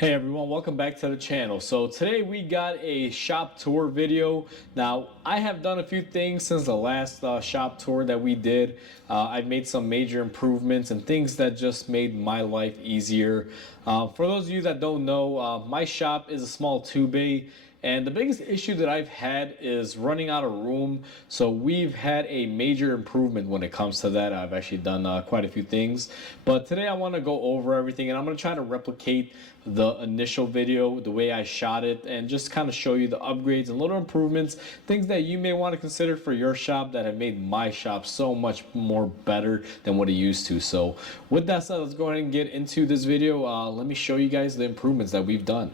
Hey everyone, welcome back to the channel. So today we got a shop tour video. Now I have done a few things since the last shop tour that we did. I've made some major improvements and things that just made my life easier. For those of you that don't know, my shop is a small 2-bay. And the biggest issue that I've had is running out of room. So we've had a major improvement when it comes to that. I've actually done quite a few things. But today I want to go over everything and I'm going to try to replicate the initial video, the way I shot it, and just kind of show you the upgrades and little improvements, things that you may want to consider for your shop that have made my shop so much more better than what it used to. So with that said, let's go ahead and get into this video. Let me show you guys the improvements that we've done.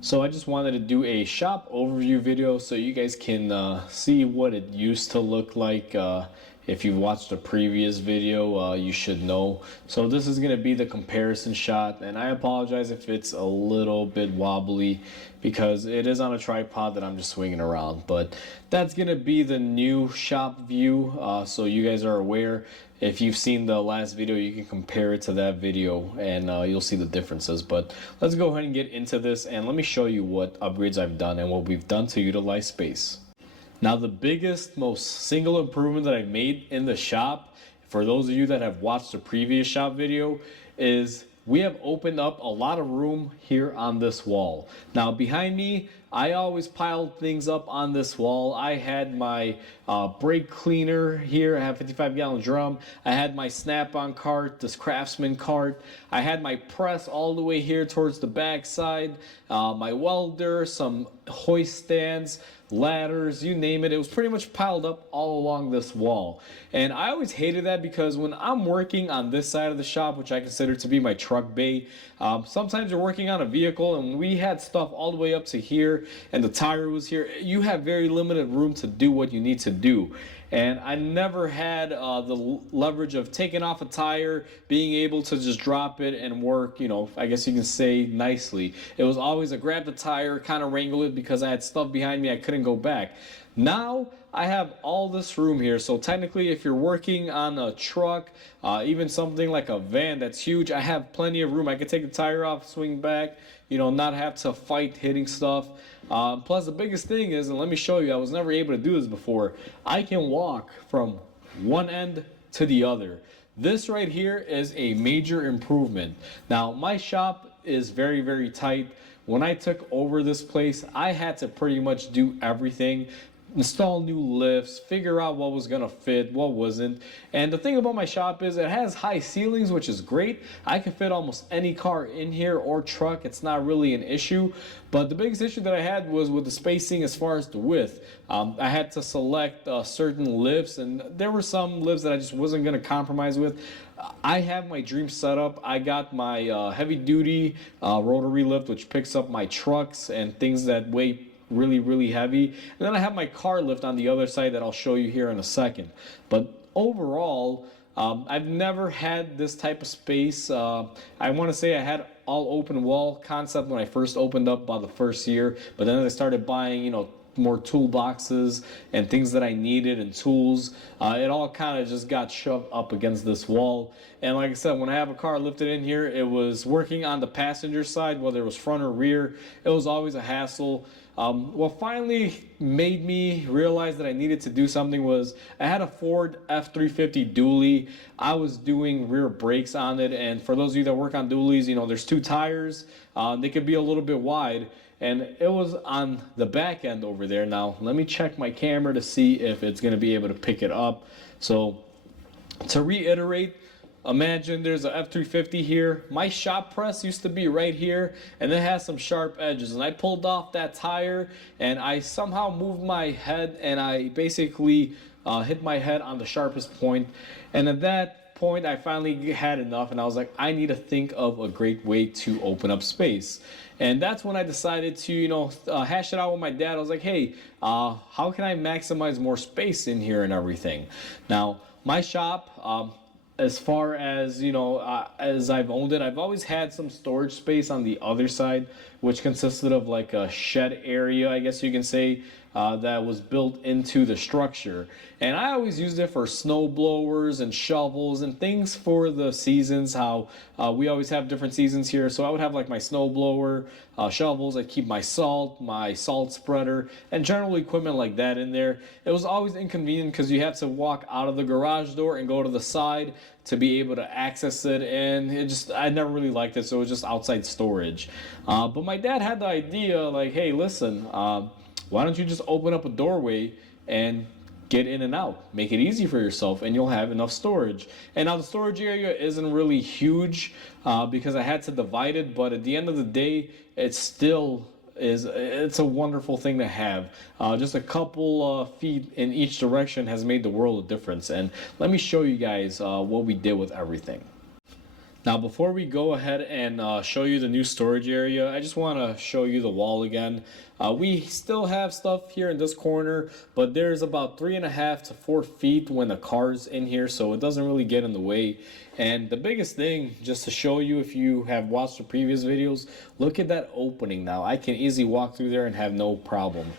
So I just wanted to do a shop overview video so you guys can see what it used to look like. If you've watched a previous video, you should know. So this is going to be the comparison shot, and I apologize if it's a little bit wobbly because it is on a tripod that I'm just swinging around. But that's going to be the new shop view, so you guys are aware. If you've seen the last video, you can compare it to that video and you'll see the differences. But let's go ahead and get into this and let me show you what upgrades I've done and what we've done to utilize space. Now the biggest, most single improvement that I've made in the shop, for those of you that have watched the previous shop video, is we have opened up a lot of room here on this wall. Now behind me, I always piled things up on this wall. I had my brake cleaner here. I have a 55-gallon drum. I had my snap-on cart, this Craftsman cart. I had my press all the way here towards the back side. My welder, some hoist stands, ladders, you name it. It was pretty much piled up all along this wall. And I always hated that because when I'm working on this side of the shop, which I consider to be my truck bay, sometimes you're working on a vehicle and we had stuff all the way up to here and the tire was here. You have very limited room to do what you need to do. And I never had the leverage of taking off a tire, being able to just drop it and work, you know, I guess you can say nicely. It was always a grab the tire, kind of wrangle it because I had stuff behind me I couldn't go back. Now I have all this room here, so technically if you're working on a truck, even something like a van that's huge, I have plenty of room. I can take the tire off, swing back, you know, not have to fight hitting stuff. Plus the biggest thing is, and let me show you, I was never able to do this before, I can walk from one end to the other. This right here is a major improvement. Now my shop is very, very tight. When I took over this place, I had to pretty much do everything. Install new lifts, figure out what was gonna fit, what wasn't. And the thing about my shop is it has high ceilings, which is great. I can fit almost any car in here or truck. It's not really an issue. But the biggest issue that I had was with the spacing as far as the width. I had to select certain lifts, and there were some lifts that I just wasn't gonna compromise with. I have my dream setup. I got my heavy duty rotary lift, which picks up my trucks and things that weigh really heavy, and then I have my car lift on the other side that I'll show you here in a second. But overall, I've never had this type of space. I want to say I had all open wall concept when I first opened up about the first year, but then as I started buying, you know, more toolboxes and things that I needed and tools, it all kind of just got shoved up against this wall. And like I said, when I have a car lifted in here, it was working on the passenger side, whether it was front or rear, it was always a hassle. What finally made me realize that I needed to do something was I had a Ford F350 dually. I was doing rear brakes on it, and for those of you that work on dualies, you know, there's two tires. They could be a little bit wide, and it was on the back end over there. Now let me check my camera to see if it's going to be able to pick it up. So to reiterate, imagine there's a F350 here. My shop press used to be right here, and it has some sharp edges. And I pulled off that tire, and I somehow moved my head, and I basically hit my head on the sharpest point. And at that point, I finally had enough, and I was like, I need to think of a great way to open up space. And that's when I decided to, you know, hash it out with my dad. I was like, hey, how can I maximize more space in here and everything? Now, my shop, as far as, you know, as I've owned it, I've always had some storage space on the other side, which consisted of like a shed area, I guess you can say. that was built into the structure. And I always used it for snow blowers and shovels and things for the seasons, how we always have different seasons here. So I would have like my snow blower, shovels, I'd keep my salt spreader, and general equipment like that in there. It was always inconvenient because you had to walk out of the garage door and go to the side to be able to access it, and I never really liked it, so it was just outside storage. But my dad had the idea, like, hey, listen, why don't you just open up a doorway and get in and out, make it easy for yourself, and you'll have enough storage. And now the storage area isn't really huge because I had to divide it, but at the end of the day, it's a wonderful thing to have. Just a couple feet in each direction has made the world of difference. And let me show you guys what we did with everything. Now, before we go ahead and show you the new storage area, I just want to show you the wall again. We still have stuff here in this corner, but there's about 3.5 to 4 feet when the car's in here, so it doesn't really get in the way. And the biggest thing, just to show you if you have watched the previous videos, look at that opening now. I can easily walk through there and have no problem.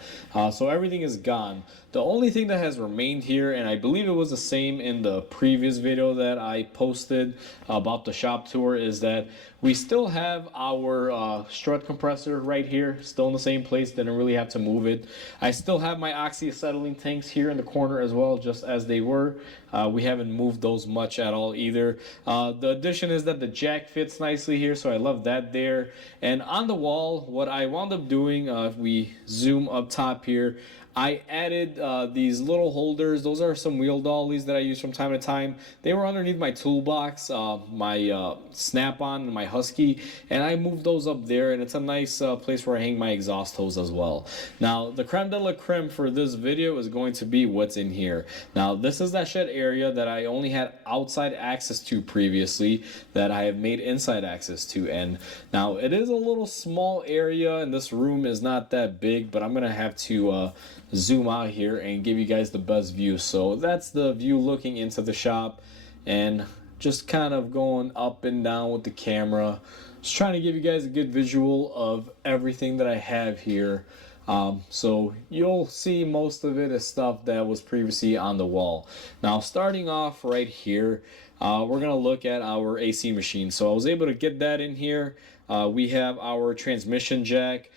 So everything is gone. The only thing that has remained here, and I believe it was the same in the previous video that I posted about the shop tour, is that we still have our strut compressor right here, still in the same place, didn't really have to move it. I still have my oxyacetylene tanks here in the corner as well, just as they were. We haven't moved those much at all either. The addition is that the jack fits nicely here, so I love that there. And on the wall, what I wound up doing, if we zoom up top here, I added these little holders. Those are some wheel dollies that I use from time to time. They were underneath my toolbox, my Snap-on and my Husky, and I moved those up there, and it's a nice place where I hang my exhaust hose as well. Now, the creme de la creme for this video is going to be what's in here. Now, this is that shed area that I only had outside access to previously that I have made inside access to, and now it is a little small area, and this room is not that big, but I'm going to have to zoom out here and give you guys the best view. So that's the view looking into the shop, and just kind of going up and down with the camera, just trying to give you guys a good visual of everything that I have here. So you'll see most of it is stuff that was previously on the wall. Now, starting off right here, we're gonna look at our AC machine. So I was able to get that in here. We have our transmission jack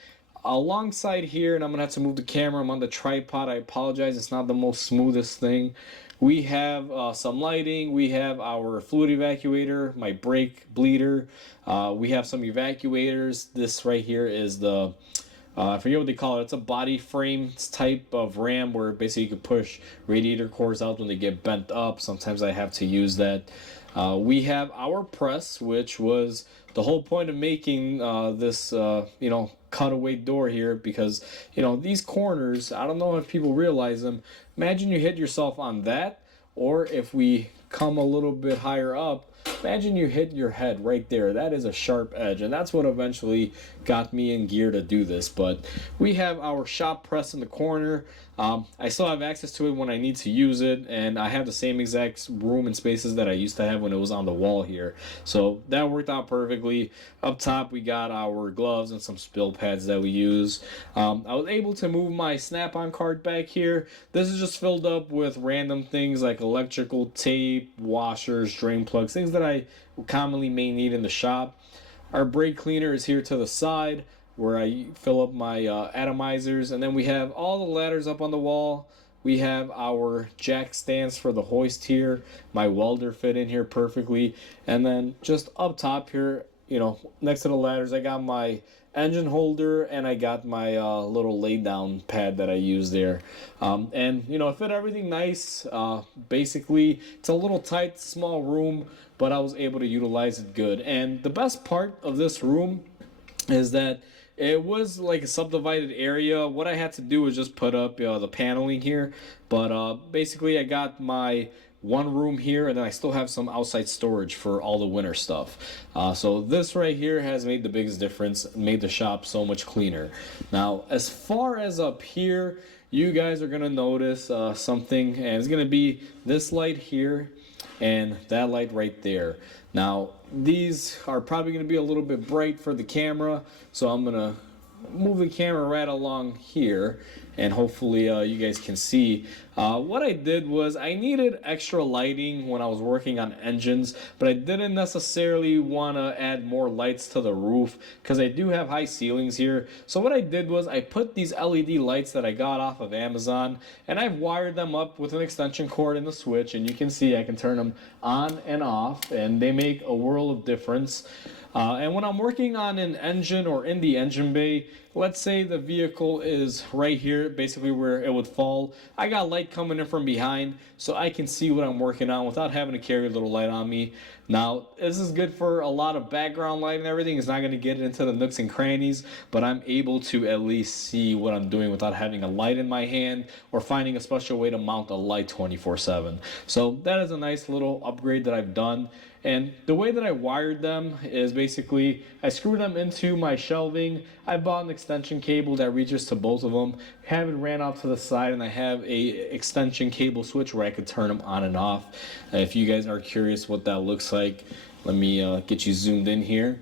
alongside here, and I'm gonna have to move the camera. I'm on the tripod. I apologize, it's not the most smoothest thing. We have some lighting. We have our fluid evacuator, my brake bleeder. We have some evacuators. This right here is the I forget what they call it. It's a body frame type of ram where basically you can push radiator cores out when they get bent up. Sometimes I have to use that. We have our press, which was the whole point of making this cutaway door here, because these corners, I don't know if people realize them. Imagine you hit yourself on that, or if we come a little bit higher up, imagine you hit your head right there. That is a sharp edge, and that's what eventually got me in gear to do this. But we have our shop press in the corner. I still have access to it when I need to use it, and I have the same exact room and spaces that I used to have when it was on the wall here. So that worked out perfectly. Up top, we got our gloves and some spill pads that we use. I was able to move my Snap-on cart back here. This is just filled up with random things like electrical tape, washers, drain plugs, things that I commonly may need in the shop. Our brake cleaner is here to the side, where I fill up my atomizers, and then we have all the ladders up on the wall. We have our jack stands for the hoist here. My welder fit in here perfectly, and then just up top here, next to the ladders, I got my engine holder, and I got my little lay down pad that I use there. And it fit everything nice. Basically, it's a little tight, small room, but I was able to utilize it good. And the best part of this room is that it was like a subdivided area. What I had to do was just put up the paneling here, but basically I got my one room here, and then I still have some outside storage for all the winter stuff. So this right here has made the biggest difference, made the shop so much cleaner. Now, as far as up here, you guys are gonna notice something, and it's gonna be this light here and that light right there. Now, these are probably going to be a little bit bright for the camera, so I'm going to move the camera right along here, and hopefully you guys can see. What I did was I needed extra lighting when I was working on engines, but I didn't necessarily want to add more lights to the roof because I do have high ceilings here. So what I did was I put these LED lights that I got off of Amazon, and I've wired them up with an extension cord and a switch, and you can see I can turn them on and off, and they make a world of difference. And when I'm working on an engine or in the engine bay, let's say the vehicle is right here, basically where it would fall. I got light coming in from behind, so I can see what I'm working on without having to carry a little light on me. Now, this is good for a lot of background light and everything. It's not going to get into the nooks and crannies, but I'm able to at least see what I'm doing without having a light in my hand or finding a special way to mount a light 24/7. So that is a nice little upgrade that I've done. And the way that I wired them is basically I screw them into my shelving. I bought an extension cable that reaches to both of them, have it ran off to the side, and I have a extension cable switch where I could turn them on and off. If you guys are curious what that looks like, let me get you zoomed in here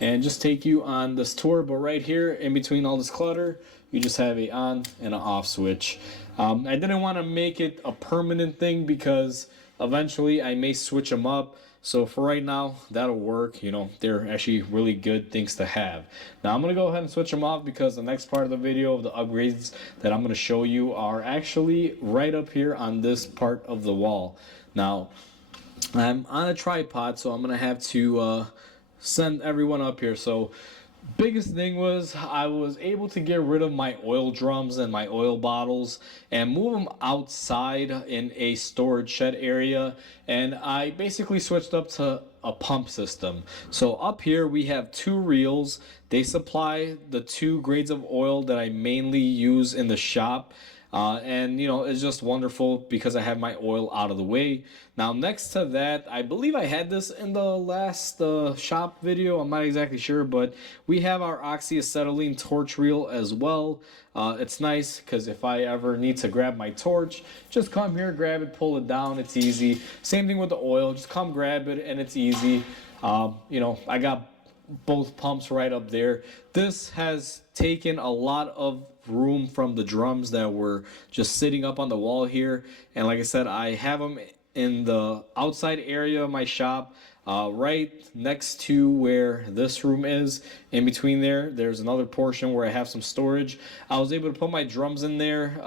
and just take you on this tour. But right here in between all this clutter, you just have a on and an off switch. I didn't want to make it a permanent thing because eventually I may switch them up. So for right now, that'll work. You know, they're actually really good things to have. Now I'm going to go ahead and switch them off because the next part of the video of the upgrades that I'm going to show you are actually right up here on this part of the wall. Now, I'm on a tripod, so I'm going to have to send everyone up here. So biggest thing was I was able to get rid of my oil drums and my oil bottles and move them outside in a storage shed area, and I basically switched up to a pump system. So up here we have two reels. They supply the two grades of oil that I mainly use in the shop. And you know, it's just wonderful because I have my oil out of the way. Now next to that, I believe I had this in the last shop video, I'm not exactly sure, but we have our oxyacetylene torch reel as well. It's nice because if I ever need to grab my torch, just come here, grab it, pull it down, it's easy. Same thing with the oil, just come grab it and it's easy. You know, I got both pumps right up there. This has taken a lot of room from the drums that were just sitting up on the wall here, and like I said, I have them in the outside area of my shop, right next to where this room is. In between there's another portion where I have some storage. I was able to put my drums in there,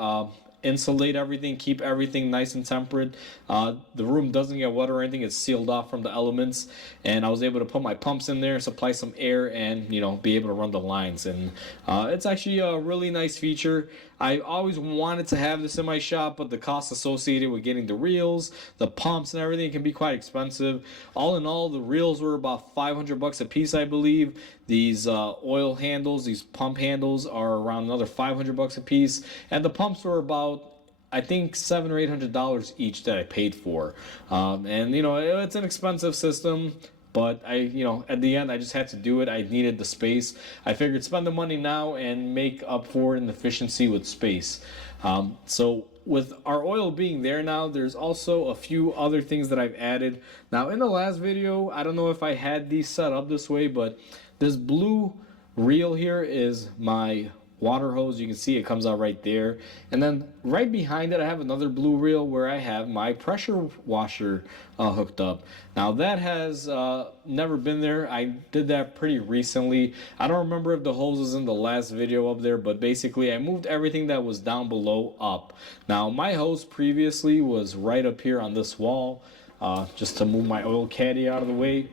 insulate everything, keep everything nice and temperate. The room doesn't get wet or anything, it's sealed off from the elements, and I was able to put my pumps in there, supply some air, and you know, be able to run the lines. And it's actually a really nice feature. I always wanted to have this in my shop, but the cost associated with getting the reels, the pumps, and everything can be quite expensive. All in all, the reels were about $500 a piece, I believe. These oil handles, these pump handles, are around another $500 a piece, and the pumps were about, I think, $700 or $800 each that I paid for. And you know, it's an expensive system, but you know, at the end, I just had to do it. I needed the space. I figured spend the money now and make up for it in efficiency with space. So with our oil being there now, there's also a few other things that I've added. Now in the last video, I don't know if I had these set up this way, but this blue reel here is my water hose. You can see it comes out right there, and then right behind it I have another blue reel where I have my pressure washer hooked up. Now that has never been there. I did that pretty recently. I don't remember if the hose is in the last video up there, but basically I moved everything that was down below up. Now my hose previously was right up here on this wall, just to move my oil caddy out of the way.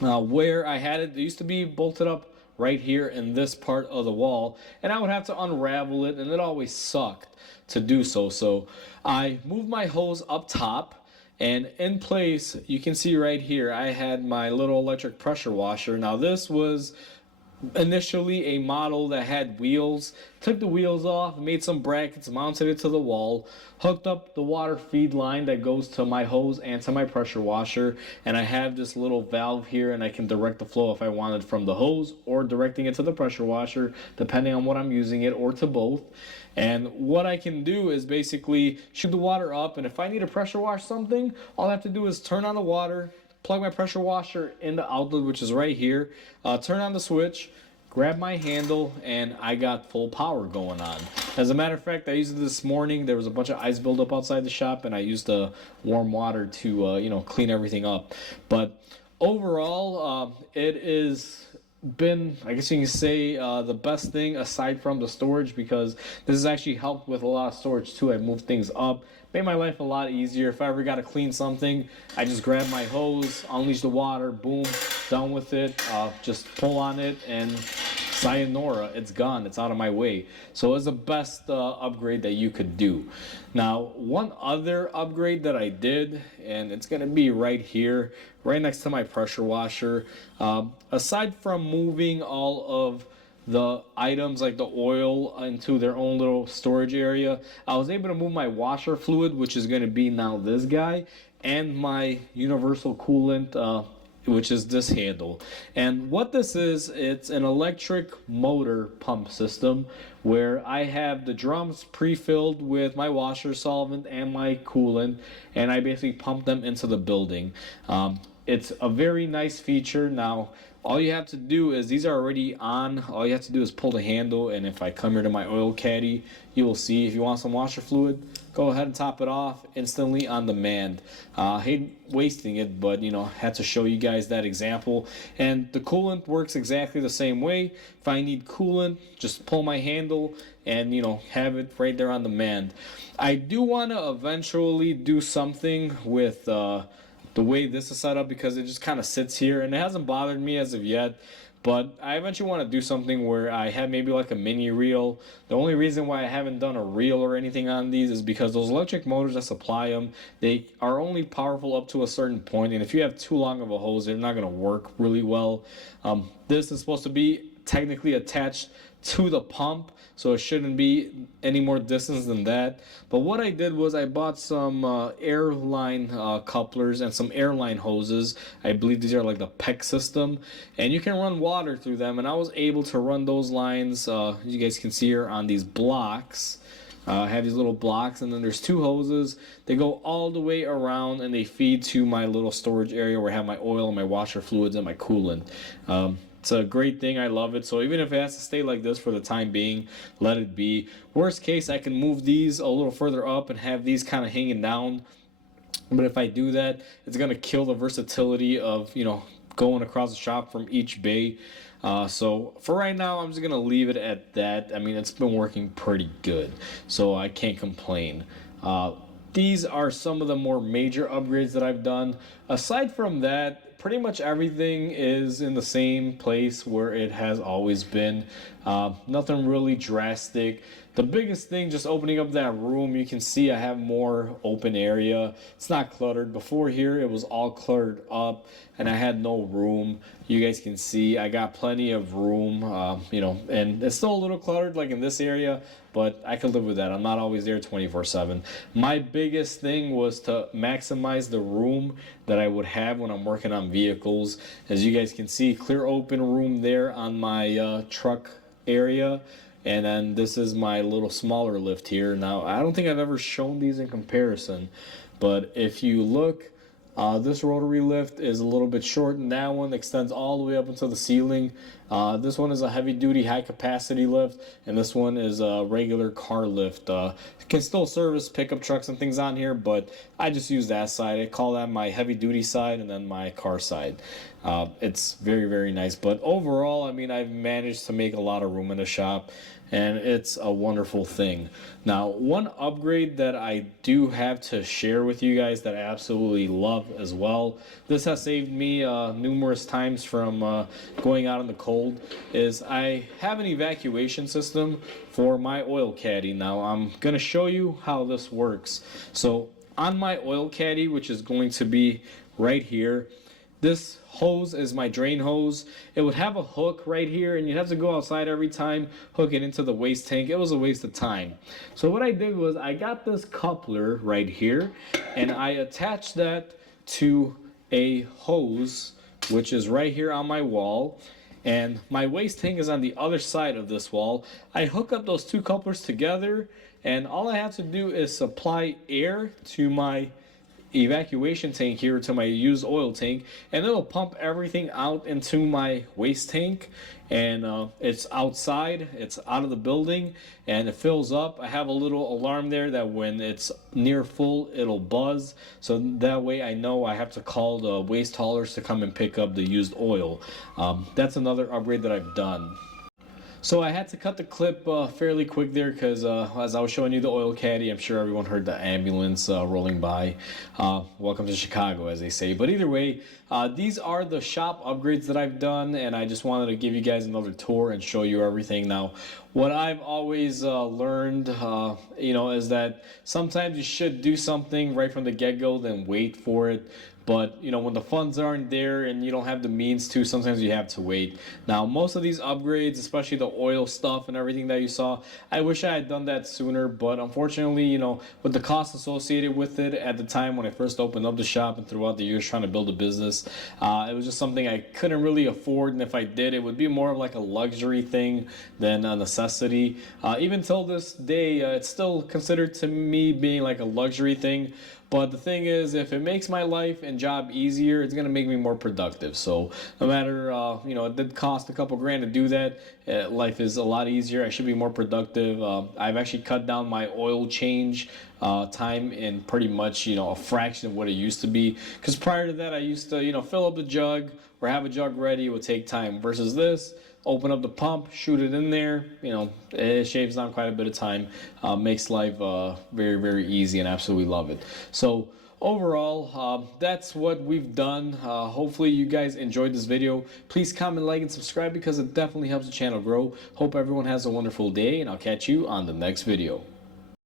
Where I had it used to be bolted up right here in this part of the wall, and I would have to unravel it, and it always sucked to do so. So I moved my hose up top, and in place you can see right here I had my little electric pressure washer. Now this was initially a model that had wheels. Took the wheels off, made some brackets, mounted it to the wall, hooked up the water feed line that goes to my hose and to my pressure washer, and I have this little valve here, and I can direct the flow if I wanted from the hose or directing it to the pressure washer, depending on what I'm using it, or to both. And what I can do is basically shoot the water up, and if I need to pressure wash something, all I have to do is turn on the water, plug my pressure washer in the outlet, which is right here, turn on the switch, grab my handle, and I got full power going on. As a matter of fact, I used it this morning. There was a bunch of ice buildup outside the shop, and I used the warm water to clean everything up. But overall, it is been, I guess you can say, the best thing aside from the storage, because this has actually helped with a lot of storage too. I moved things up, made my life a lot easier. If I ever got to clean something, I just grab my hose, unleash the water, boom, done with it. Just pull on it and sayonara, it's gone, it's out of my way. So it's the best upgrade that you could do. Now, one other upgrade that I did, and it's going to be right here, right next to my pressure washer. Aside from moving all of the items like the oil into their own little storage area, I was able to move my washer fluid, which is going to be now this guy, and my universal coolant, which is this handle. And what this is, it's an electric motor pump system where I have the drums pre-filled with my washer solvent and my coolant, and I basically pump them into the building. It's a very nice feature. Now, all you have to do is, these are already on, all you have to do is pull the handle, and if I come here to my oil caddy, you will see if you want some washer fluid, go ahead and top it off instantly on demand. Hate wasting it, but had to show you guys that example. And the coolant works exactly the same way. If I need coolant, just pull my handle and have it right there on demand. I do want to eventually do something with the way this is set up, because it just kind of sits here and it hasn't bothered me as of yet. But I eventually want to do something where I have maybe like a mini reel. The only reason why I haven't done a reel or anything on these is because those electric motors that supply them, they are only powerful up to a certain point, and if you have too long of a hose, they're not going to work really well. This is supposed to be technically attached to the pump, so it shouldn't be any more distance than that. But what I did was I bought some airline couplers and some airline hoses. I believe these are like the PEC system, and you can run water through them, and I was able to run those lines, you guys can see here on these blocks. I have these little blocks, and then there's two hoses. They go all the way around, and they feed to my little storage area where I have my oil and my washer fluids and my coolant. It's a great thing. I love it. So even if it has to stay like this for the time being, let it be. Worst case, I can move these a little further up and have these kind of hanging down. But if I do that, it's going to kill the versatility of, going across the shop from each bay. So for right now, I'm just going to leave it at that. I mean, it's been working pretty good, so I can't complain. These are some of the more major upgrades that I've done. Aside from that, pretty much everything is in the same place where it has always been. Nothing really drastic. The biggest thing, just opening up that room, you can see I have more open area. It's not cluttered. Before here, it was all cluttered up, and I had no room. You guys can see I got plenty of room, and it's still a little cluttered like in this area, but I can live with that. I'm not always there 24/7. My biggest thing was to maximize the room that I would have when I'm working on vehicles. As you guys can see, clear open room there on my truck area. And then this is my little smaller lift here. Now, I don't think I've ever shown these in comparison, but if you look, this rotary lift is a little bit short, and that one extends all the way up into the ceiling. This one is a heavy-duty, high-capacity lift, and this one is a regular car lift. It can still service pickup trucks and things on here, but I just use that side. I call that my heavy-duty side and then my car side. It's very, very nice. But overall, I mean, I've managed to make a lot of room in the shop, and it's a wonderful thing. Now, one upgrade that I do have to share with you guys that I absolutely love as well, this has saved me numerous times from going out in the cold, is I have an evacuation system for my oil caddy. Now, I'm going to show you how this works. So on my oil caddy, which is going to be right here, this hose is my drain hose. It would have a hook right here, and you'd have to go outside every time, hook it into the waste tank. It was a waste of time. So what I did was I got this coupler right here, and I attached that to a hose, which is right here on my wall. And my waste tank is on the other side of this wall. I hook up those two couplers together, and all I have to do is supply air to my evacuation tank here to my used oil tank, and it'll pump everything out into my waste tank. And it's outside, it's out of the building, and it fills up. I have a little alarm there that when it's near full, it'll buzz, so that way I know I have to call the waste haulers to come and pick up the used oil. That's another upgrade that I've done. So I had to cut the clip fairly quick there because as I was showing you the oil caddy, I'm sure everyone heard the ambulance rolling by. Welcome to Chicago, as they say. But either way, these are the shop upgrades that I've done, and I just wanted to give you guys another tour and show you everything. Now, what I've always learned, is that sometimes you should do something right from the get-go, then wait for it. But when the funds aren't there and you don't have the means to, sometimes you have to wait. Now, most of these upgrades, especially the oil stuff and everything that you saw, I wish I had done that sooner. But unfortunately, with the cost associated with it at the time when I first opened up the shop and throughout the years trying to build a business, it was just something I couldn't really afford. And if I did, it would be more of like a luxury thing than a necessity. Even till this day, it's still considered to me being like a luxury thing. But the thing is, if it makes my life and job easier, it's gonna make me more productive. So no matter, it did cost a couple grand to do that. Life is a lot easier. I should be more productive. I've actually cut down my oil change time in pretty much, a fraction of what it used to be. Because prior to that, I used to, fill up the jug or have a jug ready. It would take time. Versus this, open up the pump, shoot it in there. It shaves down quite a bit of time, makes life very, very easy, and absolutely love it. So overall, that's what we've done. Hopefully you guys enjoyed this video. Please comment, like, and subscribe because it definitely helps the channel grow. Hope everyone has a wonderful day, and I'll catch you on the next video.